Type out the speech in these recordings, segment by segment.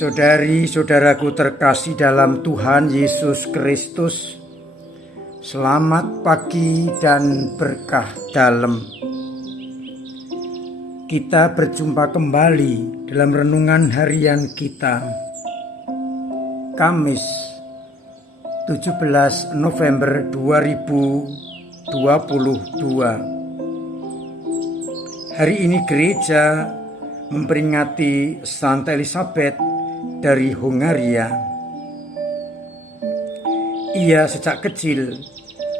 Saudari-saudaraku terkasih dalam Tuhan Yesus Kristus, selamat pagi dan berkah dalam. Kita berjumpa kembali dalam renungan harian kita, Kamis 17 November 2022. Hari ini gereja memperingati Santa Elizabeth dari Hongaria. Ia sejak kecil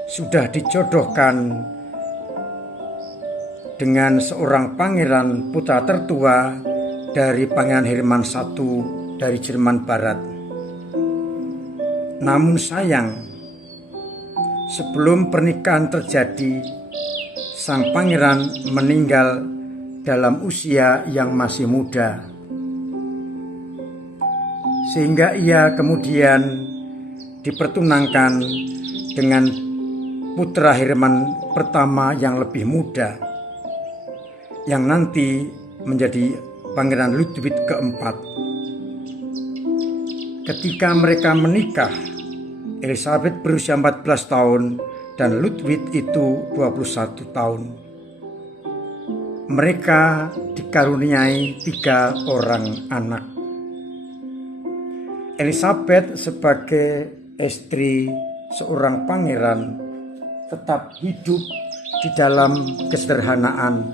sudah dijodohkan dengan seorang pangeran putra tertua dari Pangeran Hermann I dari Jerman Barat. Namun sayang, sebelum pernikahan terjadi, sang pangeran meninggal dalam usia yang masih muda, sehingga ia kemudian dipertunangkan dengan putra Hermann pertama yang lebih muda, yang nanti menjadi Pangeran Ludwig keempat. Ketika mereka menikah, Elizabeth berusia 14 tahun dan Ludwig itu 21 tahun. Mereka dikaruniai 3 orang anak. Elizabeth sebagai istri seorang pangeran tetap hidup di dalam kesederhanaan,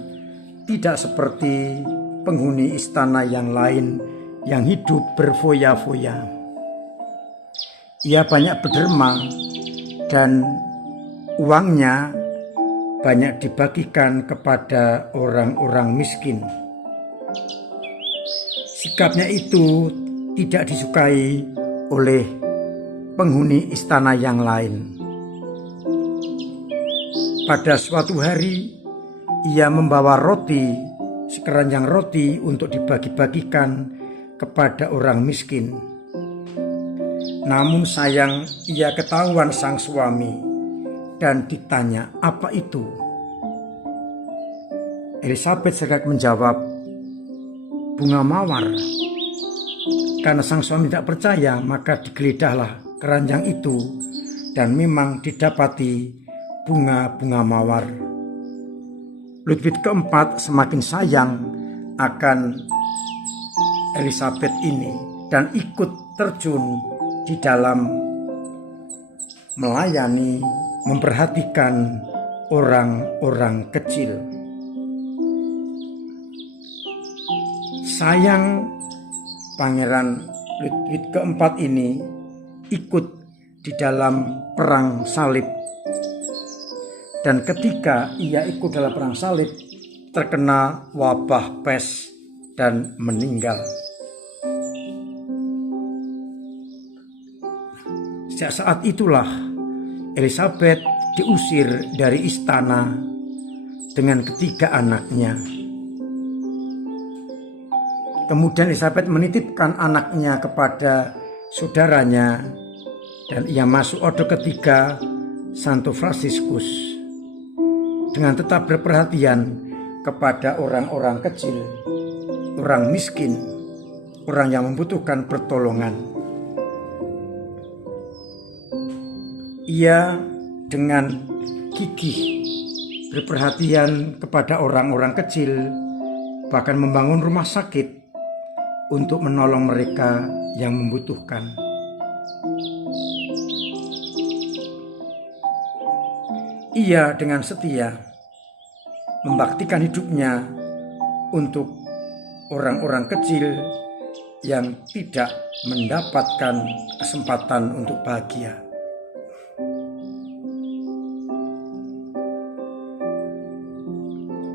tidak seperti penghuni istana yang lain yang hidup berfoya-foya. Ia banyak berderma dan uangnya banyak dibagikan kepada orang-orang miskin. Sikapnya itu tidak disukai oleh penghuni istana yang lain. Pada suatu hari, ia membawa sekeranjang roti untuk dibagi-bagikan kepada orang miskin. Namun sayang, ia ketahuan sang suami dan ditanya, "Apa itu?" Elizabeth segera menjawab, "Bunga mawar." Karena sang suami tidak percaya, maka digeledahlah keranjang itu dan memang didapati bunga-bunga mawar. Ludwig keempat semakin sayang akan Elizabeth ini dan ikut terjun di dalam melayani, memperhatikan orang-orang kecil. Sayang, Pangeran Ludwig keempat ini ikut di dalam perang salib. Dan ketika ia ikut dalam perang salib, terkena wabah pes dan meninggal. Sejak saat itulah Elizabeth diusir dari istana dengan 3 anaknya. Kemudian Elizabeth menitipkan anaknya kepada saudaranya dan ia masuk ordo ketiga Santo Fransiskus dengan tetap berperhatian kepada orang-orang kecil, orang miskin, orang yang membutuhkan pertolongan. Ia dengan gigih berperhatian kepada orang-orang kecil, bahkan membangun rumah sakit untuk menolong mereka yang membutuhkan. Ia dengan setia membaktikan hidupnya untuk orang-orang kecil yang tidak mendapatkan kesempatan untuk bahagia.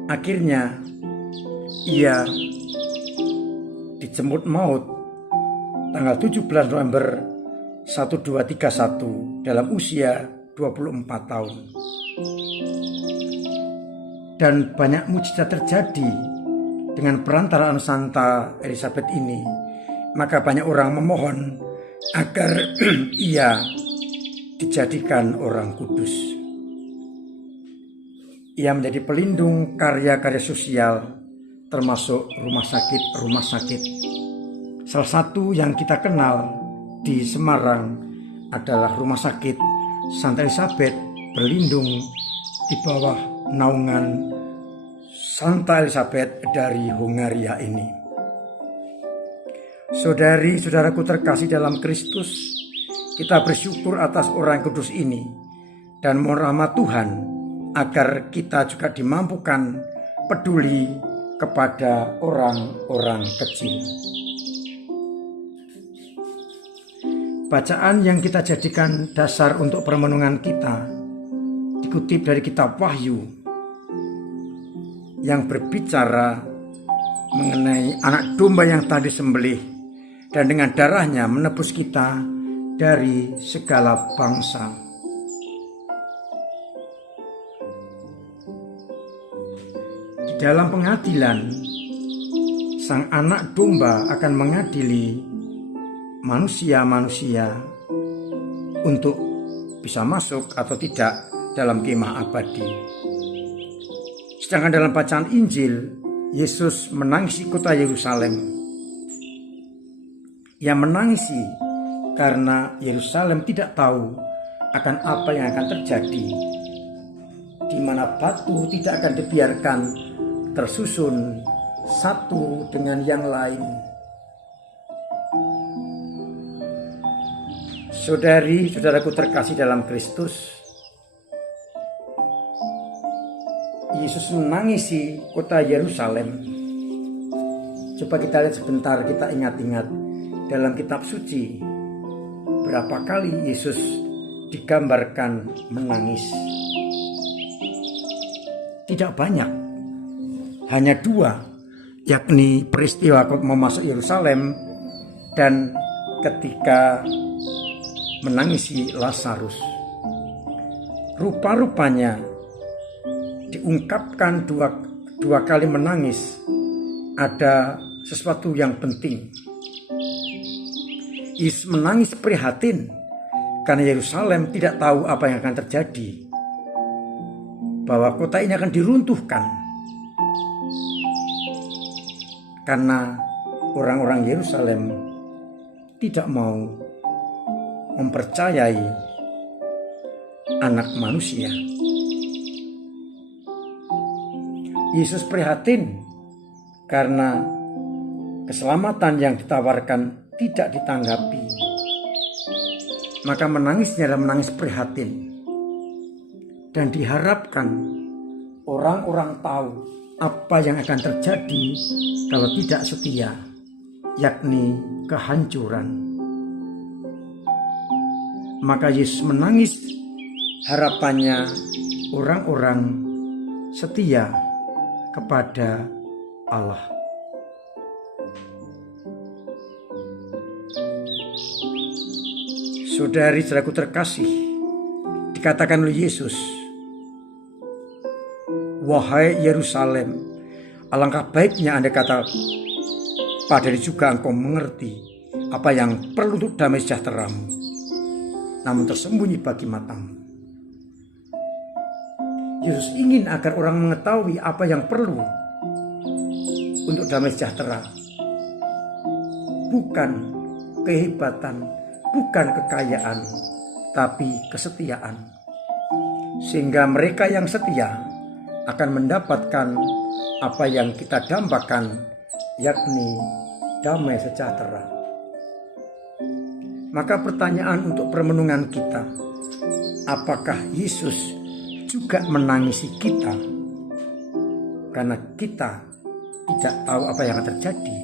Akhirnya ia dijemput maut tanggal 17 November 1231 dalam usia 24 tahun. Dan banyak mujizat terjadi dengan perantaraan Santa Elizabeth ini. Maka banyak orang memohon agar ia dijadikan orang kudus. Ia menjadi pelindung karya-karya sosial termasuk rumah sakit Salah satu yang kita kenal di Semarang adalah Rumah Sakit Santa Elizabeth berlindung di bawah naungan Santa Elizabeth dari Hungaria ini. Saudari-saudaraku terkasih dalam Kristus, kita bersyukur atas orang kudus ini dan mohon rahmat Tuhan agar kita juga dimampukan peduli kepada orang-orang kecil. Bacaan yang kita jadikan dasar untuk permenungan kita dikutip dari kitab Wahyu yang berbicara mengenai anak domba yang telah disembelih dan dengan darahnya menebus kita dari segala bangsa. Di dalam pengadilan, sang anak domba akan mengadili manusia-manusia untuk bisa masuk atau tidak dalam kemah abadi. Sedangkan dalam bacaan Injil, Yesus menangisi kota Yerusalem. Ia menangisi karena Yerusalem tidak tahu akan apa yang akan terjadi, di mana batu tidak akan dibiarkan tersusun satu dengan yang lain. Saudari-saudaraku terkasih dalam Kristus, Yesus menangisi kota Yerusalem. Coba kita lihat sebentar, kita ingat-ingat dalam kitab suci berapa kali Yesus digambarkan menangis. Tidak banyak, hanya 2, yakni peristiwa mau masuk Yerusalem dan ketika menangisi Lazarus. Rupa-rupanya diungkapkan dua kali menangis ada sesuatu yang penting. Yesus menangis prihatin karena Yerusalem tidak tahu apa yang akan terjadi, bahwa kota ini akan diruntuhkan karena orang-orang Yerusalem tidak mau mempercayai anak manusia. Yesus prihatin karena keselamatan yang ditawarkan tidak ditanggapi. Maka menangisnya adalah menangis prihatin. Dan diharapkan orang-orang tahu apa yang akan terjadi kalau tidak setia, yakni kehancuran. Maka Yesus menangis, harapannya orang-orang setia kepada Allah. Saudari-saudaraku terkasih, dikatakan oleh Yesus, "Wahai Yerusalem, alangkah baiknya andai kata padanya juga engkau mengerti apa yang perlu untuk damai sejahteramu, namun tersembunyi bagi matamu." Yesus ingin agar orang mengetahui apa yang perlu untuk damai sejahtera. Bukan kehebatan, bukan kekayaan, tapi kesetiaan. Sehingga mereka yang setia akan mendapatkan apa yang kita dambakan, yakni damai sejahtera. Maka pertanyaan untuk permenungan kita, apakah Yesus juga menangisi kita karena kita tidak tahu apa yang akan terjadi?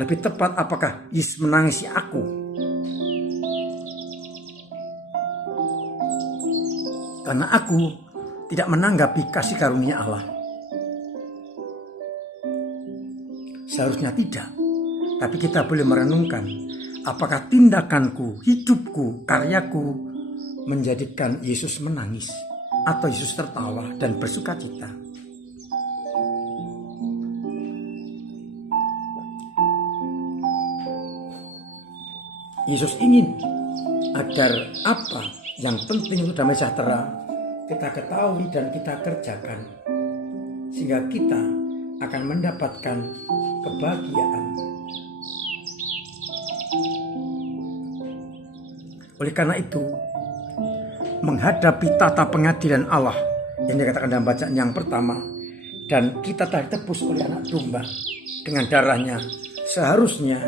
Lebih tepat, apakah Yesus menangisi aku karena aku tidak menanggapi kasih karunia Allah? Seharusnya tidak. Tapi kita boleh merenungkan, apakah tindakanku, hidupku, karyaku menjadikan Yesus menangis atau Yesus tertawa dan bersukacita? Yesus ingin agar apa yang penting untuk damai sejahtera kita ketahui dan kita kerjakan, sehingga kita akan mendapatkan kebahagiaan. Oleh karena itu, menghadapi tata pengadilan Allah yang dikatakan dalam bacaan yang pertama, dan kita telah ditebus oleh anak domba dengan darahnya, seharusnya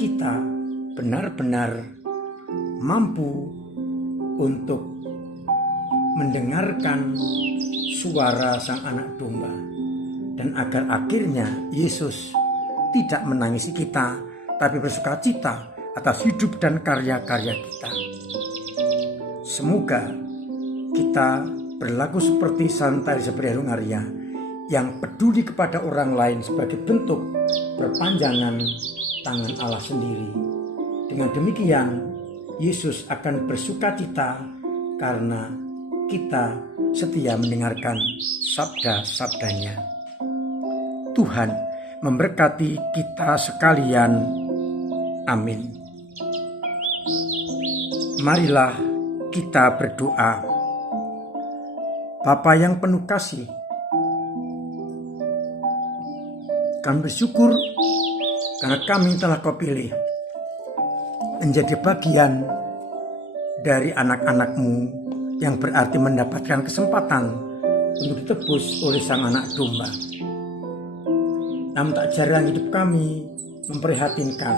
kita benar-benar mampu untuk mendengarkan suara sang anak domba, dan agar akhirnya Yesus tidak menangisi kita, tapi bersukacita atas hidup dan karya-karya kita. Semoga kita berlaku seperti Santa Isabel Lungaria yang peduli kepada orang lain sebagai bentuk perpanjangan tangan Allah sendiri. Dengan demikian, Yesus akan bersukacita karena kita setia mendengarkan sabda-sabdanya. Tuhan memberkati kita sekalian. Amin. Marilah kita berdoa. Bapa yang penuh kasih, kami bersyukur karena kami telah Kau pilih menjadi bagian dari anak-anak-Mu yang berarti mendapatkan kesempatan untuk ditebus oleh sang anak domba. Namun tak jarang hidup kami memprihatinkan,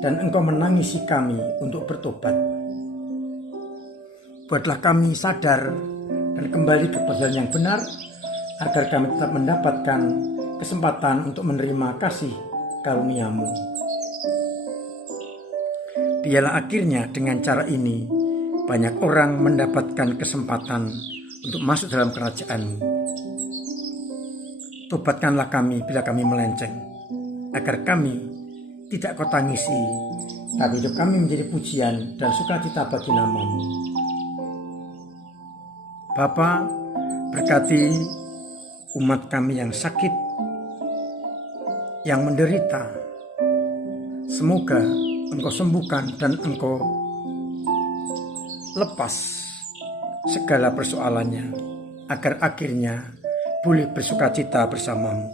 dan Engkau menangisi kami untuk bertobat. Buatlah kami sadar dan kembali ke jalan yang benar, agar kami tetap mendapatkan kesempatan untuk menerima kasih karunia-Mu. Biarlah akhirnya dengan cara ini banyak orang mendapatkan kesempatan untuk masuk dalam kerajaan-Mu. Tobatkanlah kami bila kami melenceng, agar kami tidak Kau tangisi, tapi hidup kami menjadi pujian dan sukacita bagi nama-Mu. Bapa, berkati umat kami yang sakit, yang menderita. Semoga Engkau sembuhkan dan Engkau lepas segala persoalannya, agar akhirnya boleh bersukacita bersama-Mu.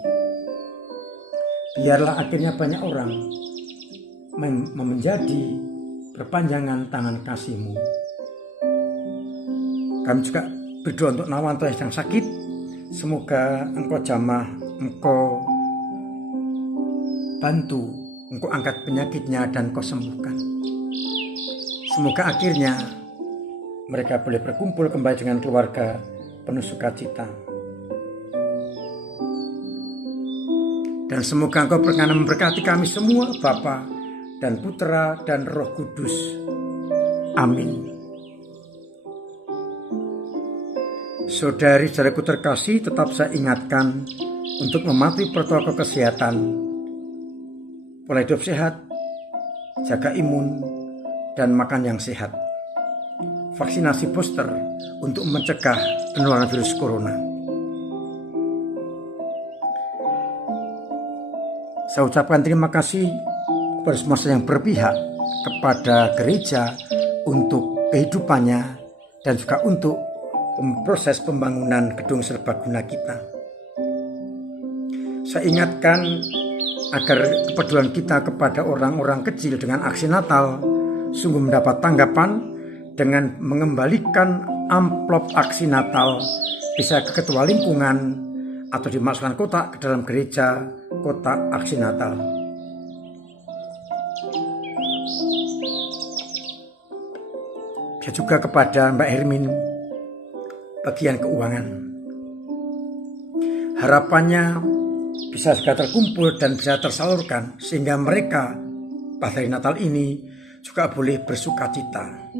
Biarlah akhirnya banyak orang menjadi perpanjangan tangan kasih-Mu. Kami juga berdoa untuk Nawanto yang sedang sakit. Semoga Engkau jamah, Engkau bantu, Engkau angkat penyakitnya dan Kau sembuhkan. Semoga akhirnya mereka boleh berkumpul kembali dengan keluarga penuh sukacita. Dan semoga Engkau berkenan memberkati kami semua, Bapa dan Putra dan Roh Kudus. Amin. Saudari-saudariku terkasih, tetap saya ingatkan untuk mematuhi protokol kesehatan, pola hidup sehat, jaga imun, dan makan yang sehat. Vaksinasi booster untuk mencegah penularan virus corona. Saya ucapkan terima kasih kepada semua yang berpihak kepada gereja untuk kehidupannya dan juga untuk proses pembangunan gedung serbaguna kita. Saya ingatkan agar kepedulian kita kepada orang-orang kecil dengan aksi Natal sungguh mendapat tanggapan dengan mengembalikan amplop aksi Natal bisa ke ketua lingkungan atau dimasukkan kotak ke dalam gereja, kotak aksi Natal. Bisa juga kepada Mbak Hermin bagian keuangan. Harapannya bisa segera terkumpul dan bisa tersalurkan sehingga mereka pada hari Natal ini juga boleh bersukacita.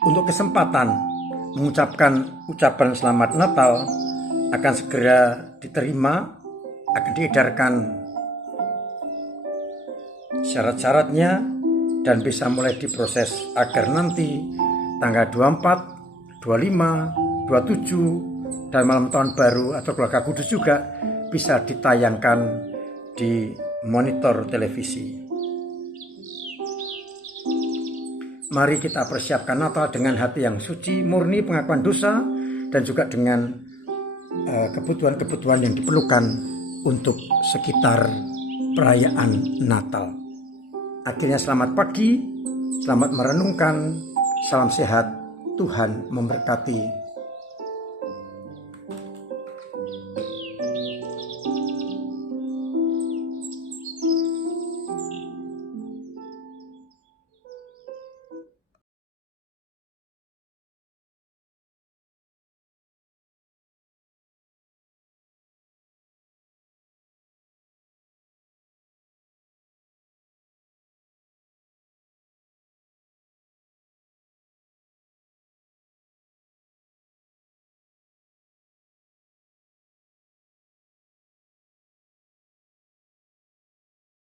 Untuk kesempatan mengucapkan ucapan selamat Natal akan segera diterima, akan diedarkan syarat-syaratnya dan bisa mulai diproses agar nanti tanggal 24, 25, 27 dan malam tahun baru atau keluarga kudus juga bisa ditayangkan di monitor televisi. Mari kita persiapkan Natal dengan hati yang suci, murni pengakuan dosa, dan juga dengan kebutuhan-kebutuhan yang diperlukan untuk sekitar perayaan Natal. Akhirnya selamat pagi, selamat merenungkan, salam sehat, Tuhan memberkati.